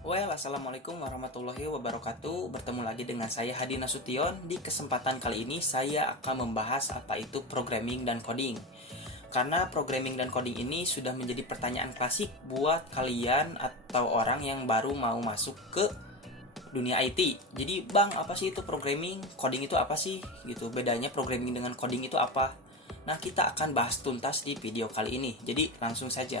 Assalamualaikum warahmatullahi wabarakatuh. Bertemu lagi dengan saya Hadi Nasution. Di kesempatan kali ini saya akan membahas apa itu programming dan coding. Karena programming dan coding ini sudah menjadi pertanyaan klasik buat kalian atau orang yang baru mau masuk ke dunia IT. Jadi, Bang, apa sih itu programming? Coding itu apa sih? Gitu. Bedanya programming dengan coding itu apa? Nah, kita akan bahas tuntas di video kali ini. Jadi, langsung saja.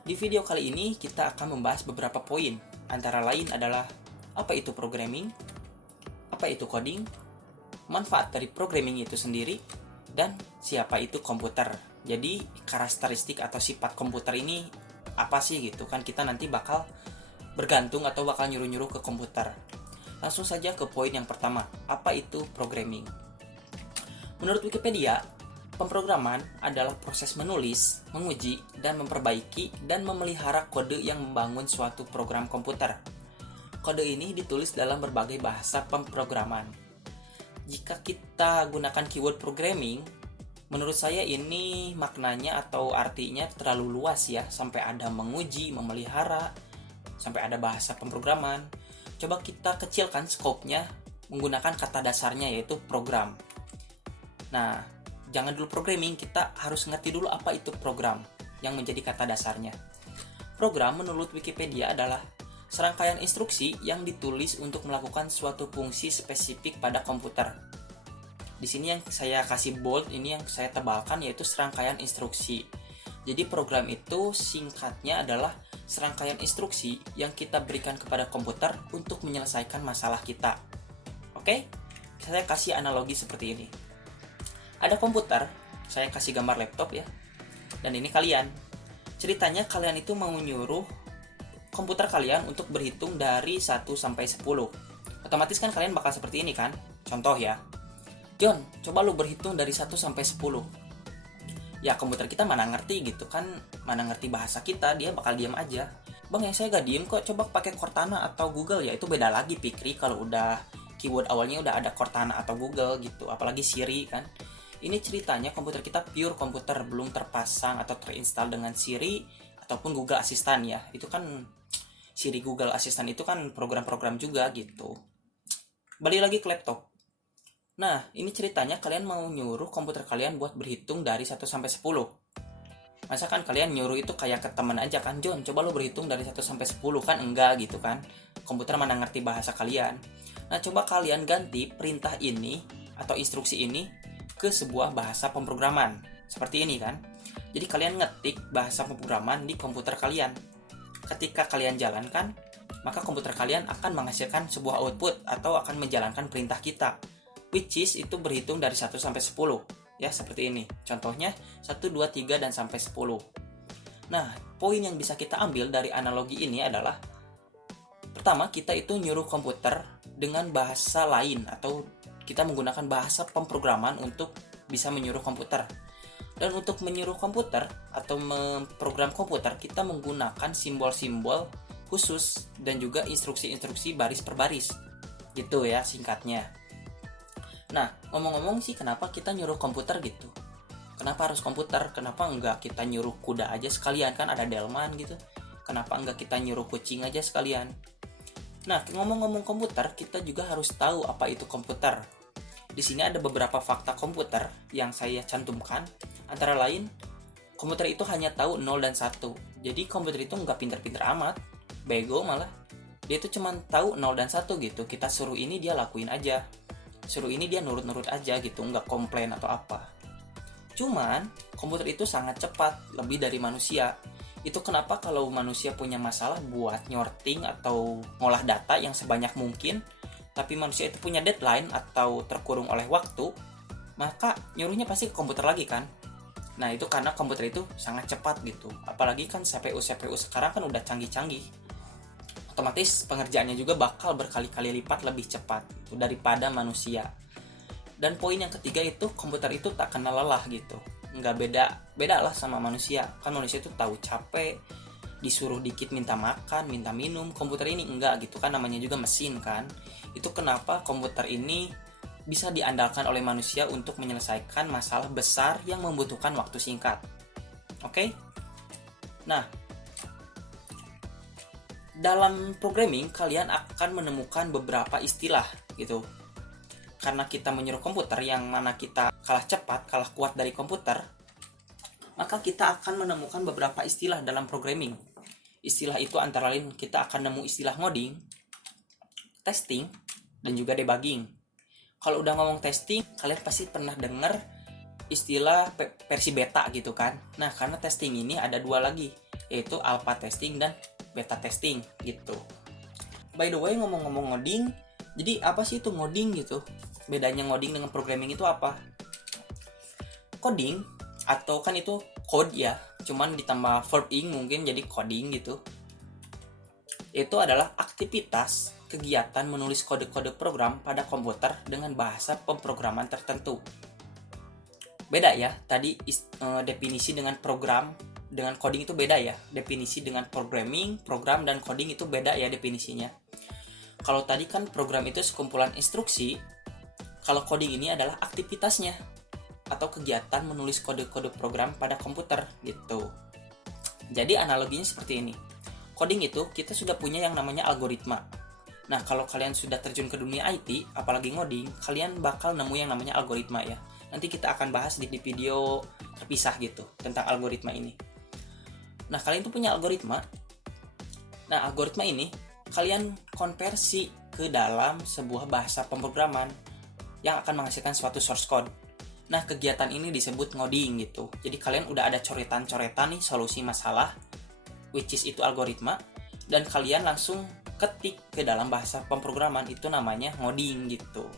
Di video kali ini kita akan membahas beberapa poin, antara lain adalah apa itu programming, apa itu coding, manfaat dari programming itu sendiri, dan siapa itu komputer. Jadi karakteristik atau sifat komputer ini apa sih gitu kan, kita nanti bakal bergantung atau bakal nyuruh-nyuruh ke komputer. Langsung saja ke poin yang pertama, apa itu programming? Menurut Wikipedia, pemrograman adalah proses menulis, menguji, dan memperbaiki dan memelihara kode yang membangun suatu program komputer. Kode ini ditulis dalam berbagai bahasa pemrograman. Jika kita gunakan keyword programming, menurut saya ini maknanya atau artinya terlalu luas ya, sampai ada menguji, memelihara, sampai ada bahasa pemrograman. Coba kita kecilkan skopnya menggunakan kata dasarnya yaitu program. Nah, jangan dulu programming, kita harus ngerti dulu apa itu program yang menjadi kata dasarnya. Program menurut Wikipedia adalah serangkaian instruksi yang ditulis untuk melakukan suatu fungsi spesifik pada komputer. Di sini yang saya kasih bold, ini yang saya tebalkan yaitu serangkaian instruksi. Jadi program itu singkatnya adalah serangkaian instruksi yang kita berikan kepada komputer untuk menyelesaikan masalah kita. Oke? Saya kasih analogi seperti ini. Ada komputer, saya kasih gambar laptop ya, dan ini kalian. Ceritanya kalian itu mau nyuruh komputer kalian untuk berhitung dari 1 sampai 10. Otomatis kan kalian bakal seperti ini kan? Contoh ya, John, coba lu berhitung dari 1 sampai 10. Ya komputer kita mana ngerti gitu kan, mana ngerti bahasa kita, dia bakal diam aja. Bang, ya saya gak diem kok, coba pakai Cortana atau Google. Ya itu beda lagi Pikri kalau udah keyword awalnya udah ada Cortana atau Google gitu, apalagi Siri kan. Ini ceritanya komputer kita pure komputer, belum terpasang atau terinstall dengan Siri ataupun Google Assistant ya. Itu kan Siri Google Assistant itu kan program-program juga gitu. Balik lagi ke laptop. Nah, ini ceritanya kalian mau nyuruh komputer kalian buat berhitung dari 1 sampai 10. Masa kan kalian nyuruh itu kayak ke teman aja kan, John, coba lo berhitung dari 1 sampai 10 kan, enggak gitu kan. Komputer mana ngerti bahasa kalian. Nah, coba kalian ganti perintah ini atau instruksi ini ke sebuah bahasa pemrograman seperti ini kan. Jadi kalian ngetik bahasa pemrograman di komputer kalian. Ketika kalian jalankan, maka komputer kalian akan menghasilkan sebuah output atau akan menjalankan perintah kita, which is itu berhitung dari 1 sampai 10 ya, seperti ini. Contohnya 1 2 3 dan sampai 10. Nah, poin yang bisa kita ambil dari analogi ini adalah pertama, kita itu nyuruh komputer dengan bahasa lain atau kita menggunakan bahasa pemrograman untuk bisa menyuruh komputer. Dan untuk menyuruh komputer atau memprogram komputer, kita menggunakan simbol-simbol khusus dan juga instruksi-instruksi baris per baris. Gitu ya singkatnya. Nah, ngomong-ngomong sih kenapa kita nyuruh komputer gitu? Kenapa harus komputer? Kenapa enggak kita nyuruh kuda aja sekalian, kan ada delman gitu. Kenapa enggak kita nyuruh kucing aja sekalian? Nah, ngomong-ngomong komputer, kita juga harus tahu apa itu komputer. Di sini ada beberapa fakta komputer yang saya cantumkan. Antara lain, komputer itu hanya tahu 0 dan 1. Jadi komputer itu nggak pinter-pinter amat, bego malah. Dia itu cuma tahu 0 dan 1 gitu. Kita suruh ini dia lakuin aja. Suruh ini dia nurut-nurut aja gitu, nggak komplain atau apa. Cuman, komputer itu sangat cepat, lebih dari manusia. Itu kenapa kalau manusia punya masalah buat nyorting atau ngolah data yang sebanyak mungkin, tapi manusia itu punya deadline atau terkurung oleh waktu, maka nyuruhnya pasti ke komputer lagi kan. Nah, itu karena komputer itu sangat cepat gitu. Apalagi kan CPU sekarang kan udah canggih-canggih. Otomatis pengerjaannya juga bakal berkali-kali lipat lebih cepat gitu, daripada manusia. Dan poin yang ketiga itu komputer itu tak kenal lelah gitu. Nggak beda lah sama manusia. Kan manusia itu tahu capek, disuruh dikit minta makan, minta minum. Komputer ini enggak gitu kan, namanya juga mesin kan. Itu kenapa komputer ini bisa diandalkan oleh manusia untuk menyelesaikan masalah besar yang membutuhkan waktu singkat. Oke? Nah, Dalam programming kalian akan menemukan beberapa istilah gitu. Karena kita menyuruh komputer yang mana kita kalah cepat, kalah kuat dari komputer, maka kita akan menemukan beberapa istilah dalam programming. Istilah itu antara lain kita akan nemu istilah ngoding, testing, dan juga debugging. Kalau udah ngomong testing, kalian pasti pernah dengar istilah versi beta gitu kan. Nah, karena testing ini ada dua lagi, yaitu alpha testing dan beta testing gitu. By the way, ngomong-ngomong ngoding, jadi apa sih itu ngoding gitu? Bedanya ngoding dengan programming itu apa? Coding atau kan itu code ya, cuman ditambah verb ing mungkin jadi coding gitu. Itu adalah aktivitas kegiatan menulis kode-kode program pada komputer dengan bahasa pemrograman tertentu. Beda ya, tadi definisi dengan program dengan coding itu beda ya. Definisi dengan programming, program dan coding itu beda ya definisinya. Kalau tadi kan program itu sekumpulan instruksi, kalau coding ini adalah aktivitasnya atau kegiatan menulis kode-kode program pada komputer gitu. Jadi analoginya seperti ini. Coding itu kita sudah punya yang namanya algoritma. Nah, kalau kalian sudah terjun ke dunia IT, apalagi ngoding, kalian bakal nemu yang namanya algoritma ya. Nanti kita akan bahas di video terpisah gitu tentang algoritma ini. Nah, kalian tuh punya algoritma. Nah, algoritma ini kalian konversi ke dalam sebuah bahasa pemrograman yang akan menghasilkan suatu source code. Nah, kegiatan ini disebut ngoding gitu. Jadi kalian udah ada coretan-coretan nih solusi masalah, which is itu algoritma, dan kalian langsung ketik ke dalam bahasa pemrograman, itu namanya ngoding gitu.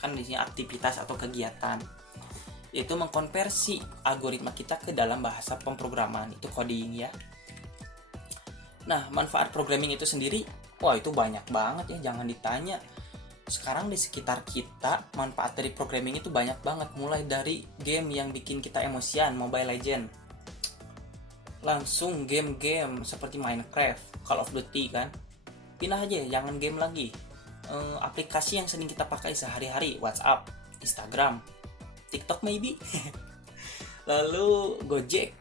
Kan di sini aktivitas atau kegiatan. Yaitu mengkonversi algoritma kita ke dalam bahasa pemrograman, itu coding ya. Nah, manfaat programming itu sendiri, wah itu banyak banget ya, jangan ditanya. Sekarang di sekitar kita, manfaat dari programming itu banyak banget. Mulai dari game yang bikin kita emosian, Mobile Legends, langsung game-game seperti Minecraft, Call of Duty kan. Pindah aja, jangan game lagi. Aplikasi yang sering kita pakai sehari-hari, WhatsApp, Instagram, TikTok maybe. Lalu Gojek,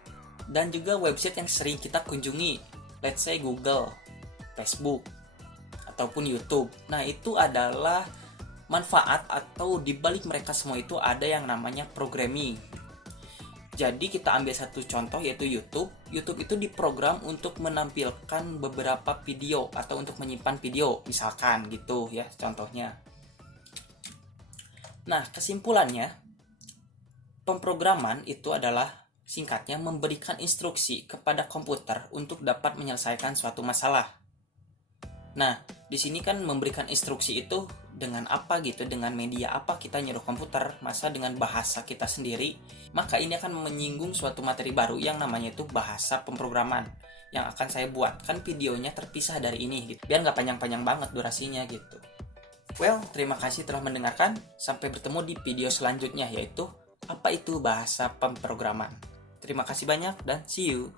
dan juga website yang sering kita kunjungi, let's say Google, Facebook, ataupun YouTube. Nah, itu adalah manfaat atau dibalik mereka semua itu ada yang namanya programming. Jadi kita ambil satu contoh yaitu YouTube. YouTube itu diprogram untuk menampilkan beberapa video atau untuk menyimpan video, misalkan gitu ya contohnya. Nah, kesimpulannya, pemrograman itu adalah singkatnya memberikan instruksi kepada komputer untuk dapat menyelesaikan suatu masalah. Nah, di sini kan memberikan instruksi itu dengan apa gitu, dengan media apa kita nyuruh komputer, masa dengan bahasa kita sendiri. Maka ini akan menyinggung suatu materi baru yang namanya itu bahasa pemrograman, yang akan saya buatkan videonya terpisah dari ini gitu, biar nggak panjang-panjang banget durasinya gitu. Well, terima kasih telah mendengarkan. Sampai bertemu di video selanjutnya, yaitu apa itu bahasa pemrograman. Terima kasih banyak dan see you.